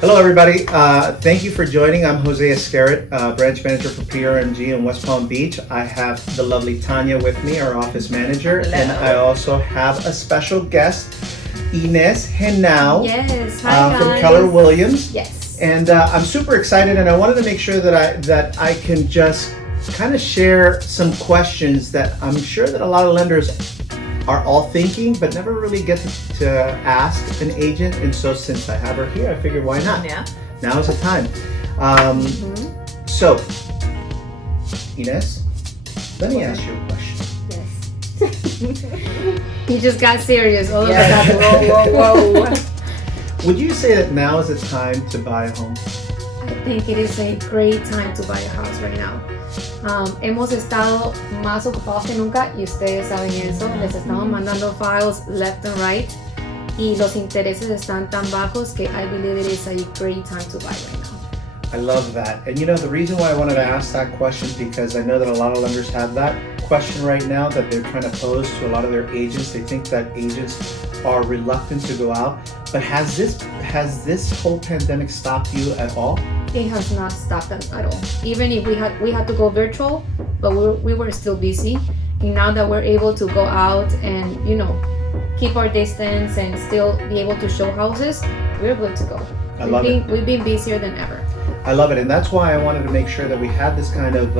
Hello, everybody. Thank you for joining. I'm Jose Escarret, branch manager for Prmg in West Palm Beach. I have the lovely Tanya with me, our office manager. Hello. And I also have a special guest, Ines Heynow. Yes, hi from guys. Keller Williams. Yes. And I'm super excited, and I wanted to make sure that I can just kind of share some questions that I'm sure that a lot of lenders are all thinking, but never really get to ask an agent. And so since I have her here, I figured why not? Yeah. Now is the time. So, Ines, let me ask you a question. Yes. You just got serious all of a sudden. Whoa. Would you say that now is the time to buy a home? I think it is a great time to buy a house right now. Hemos estado más ocupados que nunca y ustedes saben eso. Les estamos mandando files left and right y los intereses están tan bajos que I believe it is a great time to buy right now. I love that. And you know, the reason why I wanted to ask that question is because I know that a lot of lenders have that question right now that they're trying to pose to a lot of their agents. They think that agents are reluctant to go out. But has this whole pandemic stopped you at all? It has not stopped us at all. Even if we had to go virtual, but we were still busy. And now that we're able to go out and keep our distance and still be able to show houses, we're good to go. We've been busier than ever. I love it, and that's why I wanted to make sure that we had this kind of,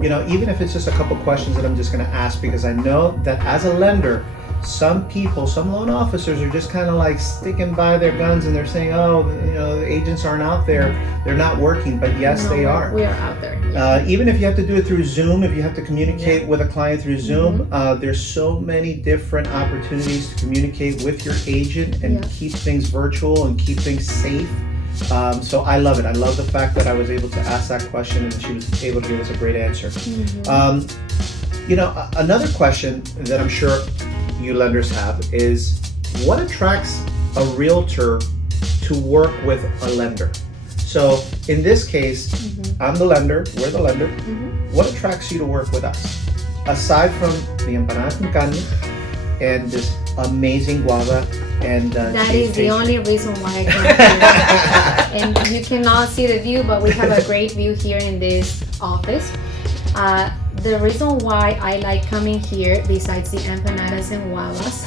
even if it's just a couple questions that I'm just going to ask, because I know that as a lender, some loan officers are just kind of like sticking by their guns and they're saying, the agents aren't out there, they're not working, but yes, they are. We are out there. Yeah. Even if you have to do it through Zoom, if you have to communicate with a client through Zoom, there's so many different opportunities to communicate with your agent and keep things virtual and keep things safe. So I love it. I love the fact that I was able to ask that question and she was able to give us a great answer. Another question that I'm sure you lenders have is, what attracts a realtor to work with a lender? So in this case, I'm the lender, we're the lender. What attracts you to work with us? Aside from the empanada con carne and this amazing guava and that is the only reason why I come here. And you cannot see the view, but we have a great view here in this office. The reason why I like coming here, besides the empanadas and guavas,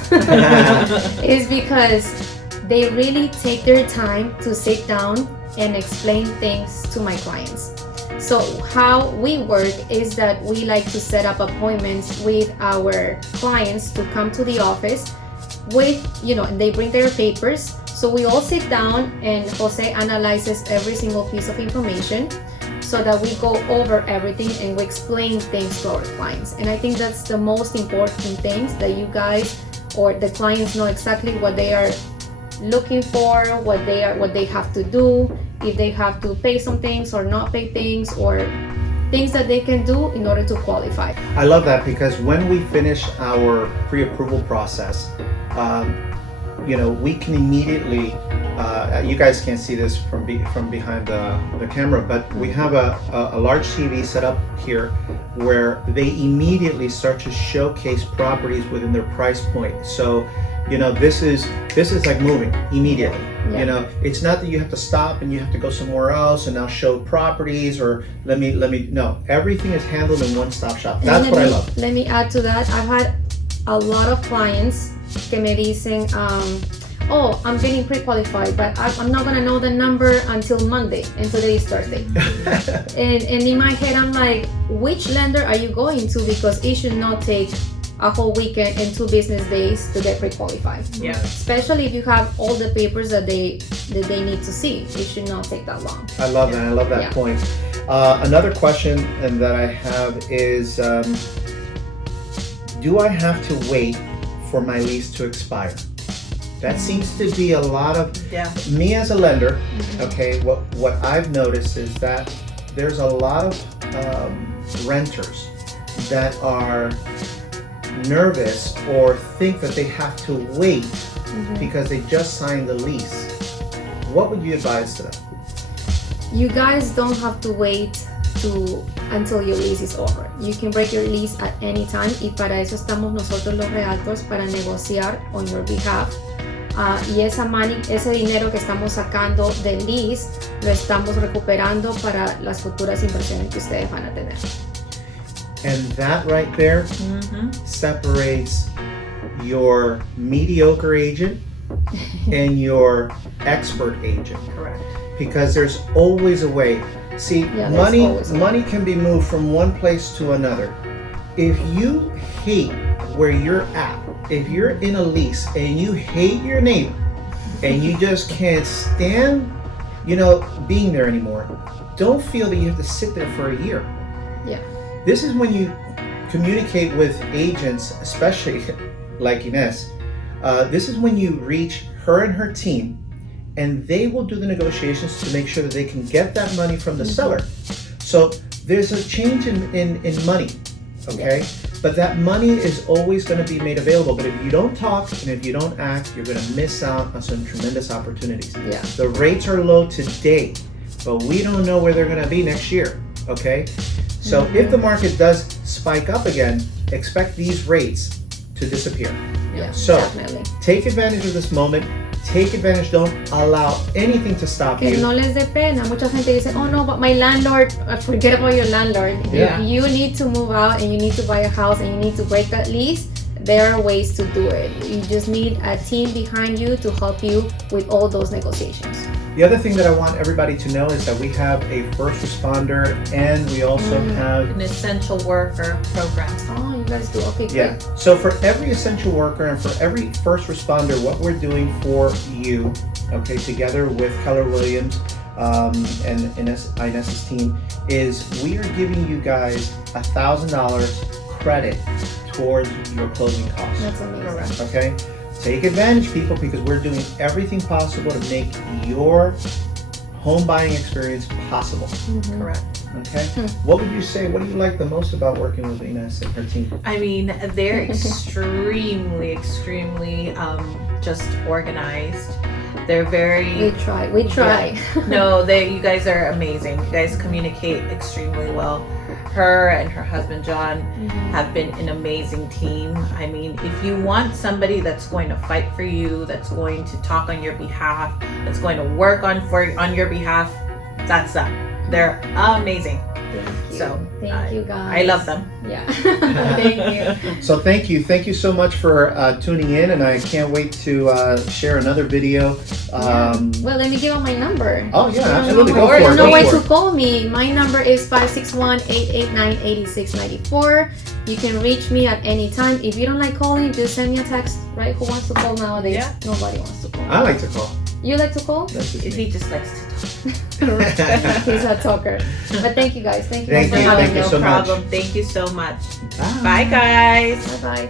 is because they really take their time to sit down and explain things to my clients. So how we work is that we like to set up appointments with our clients to come to the office with, and they bring their papers. So we all sit down and Jose analyzes every single piece of information so that we go over everything and we explain things to our clients. And I think that's the most important things, that you guys or the clients know exactly what they are looking for, what they have to do, if they have to pay some things or not pay things, or things that they can do in order to qualify. I love that, because when we finish our pre-approval process, we can immediately, you guys can't see this from behind the camera, but we have a large TV set up here where they immediately start to showcase properties within their price point. So, this is like moving immediately. Yeah. It's not that you have to stop and you have to go somewhere else and now show properties or no, everything is handled in one-stop shop. That's what I love. Let me add to that. I've had a lot of clients que me dicen, I'm getting pre-qualified, but I'm not gonna know the number until Monday, and today is Thursday. and in my head, I'm like, which lender are you going to? Because it should not take a whole weekend and 2 business days to get pre-qualified. Yeah. Especially if you have all the papers that they need to see. It should not take that long. I love that. I love that point. Another question that I have is, do I have to wait for my lease to expire? That seems to be a lot of me as a lender. Okay, what I've noticed is that there's a lot of renters that are nervous or think that they have to wait because they just signed the lease. What would you advise to them? You guys don't have to wait until your lease is over. You can break your lease at any time, y para eso estamos nosotros los realtors, para negociar on your behalf y ese dinero que estamos sacando del lease lo estamos recuperando para las futuras inversiones que ustedes van a tener. And that right there separates your mediocre agent and your expert agent. Correct. Because there's always a way. See, money can be moved from one place to another. If you hate where you're at, if you're in a lease and you hate your neighbor and you just can't stand, being there anymore, don't feel that you have to sit there for a year. Yeah. This is when you communicate with agents, especially like Ines. This is when you reach her and her team, and they will do the negotiations to make sure that they can get that money from the seller. So there's a change in money, okay? But that money is always going to be made available. But if you don't talk and if you don't act, you're going to miss out on some tremendous opportunities. Yeah. The rates are low today, but we don't know where they're going to be next year, okay? So if the market does spike up again, expect these rates to disappear. Yeah, so definitely. Take advantage of this moment. Take advantage. Don't allow anything to stop Que you. no les dé pena. Mucha gente dice, oh no, but my landlord, forget about your landlord. Yeah. If you need to move out and you need to buy a house and you need to break that lease, there are ways to do it. You just need a team behind you to help you with all those negotiations. The other thing that I want everybody to know is that we have a first responder and we also have an essential worker program. Oh, you guys do? Okay, great. Yeah. So for every essential worker and for every first responder, what we're doing for you, okay, together with Keller Williams and Ines's team, is we are giving you guys $1,000 credit towards your closing costs. That's amazing. Okay? Take advantage, people, because we're doing everything possible to make your home buying experience possible. Correct. Okay? What would you say? What do you like the most about working with Ines and her team? I mean, they're extremely just organized. They're very. We try. Yeah. No, you guys are amazing. You guys communicate extremely well. Her and her husband John have been an amazing team. I mean, if you want somebody that's going to fight for you, that's going to talk on your behalf, that's going to work on your behalf, that's them. They're amazing. Thank you. So thank you guys. I love them. Yeah. Thank you. So thank you so much for tuning in, and I can't wait to share another video. Well, let me give out my number. Oh yeah, absolutely. Go I for it. don't know Go where for to it. call me. My number is 561-889-8694. You can reach me at any time. If you don't like calling, just send me a text, right? Who wants to call nowadays? Yeah. Nobody wants to call. I like to call. You like to call? That's just me. He just likes to talk. He's a talker. But thank you guys. Thank you guys for Thank having you me. so No much. problem. Thank you so much. Bye. Bye, guys. Bye bye.